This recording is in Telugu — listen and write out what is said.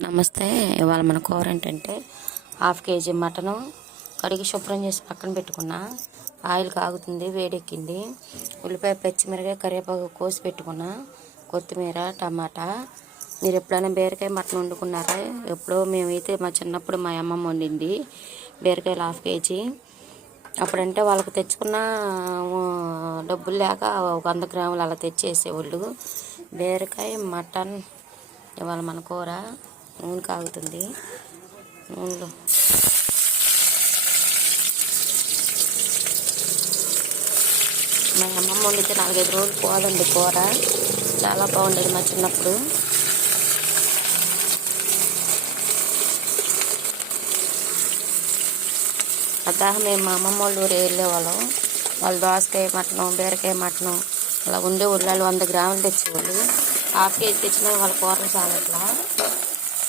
నమస్తే. ఇవాళ మన కూర ఏంటంటే హాఫ్ కేజీ మటను కడిగి శుభ్రం చేసి పక్కన పెట్టుకున్నా. ఆయిల్ కాగుతుంది, వేడెక్కింది. ఉల్లిపాయ, పచ్చిమిరకాయ, కరివేపాకు కోసి పెట్టుకున్నా. కొత్తిమీర, టమాటా. మీరు ఎప్పుడైనా బీరకాయ మటన్ వండుకున్నారా? ఎప్పుడో మేమైతే మా చిన్నప్పుడు మా అమ్మమ్మ వండింది బీరకాయలు హాఫ్ కేజీ. అప్పుడంటే వాళ్ళకి తెచ్చుకున్న డబ్బులు లేక 100 గ్రాములు అలా తెచ్చేసేవాళ్ళు. బీరకాయ మటన్ ఇవాళ మన కూర. నూనె కాగుతుంది. నూనెలో మా అమ్మమ్మ వండితే 4-5 రోజులు పోదండి కూర. చాలా బాగుండేది మా చిన్నప్పుడు. అదాహ మేము మా అమ్మమ్మ వాళ్ళు ఊరు వెళ్ళేవాళ్ళం. వాళ్ళు దోసకాయ మటను, బీరకాయ మటను అలా ఉండేవాళ్ళు. 100 గ్రాములు తెచ్చేవాళ్ళు. హాఫ్ కేజీ తెచ్చినా వాళ్ళ కూరలు చాలా.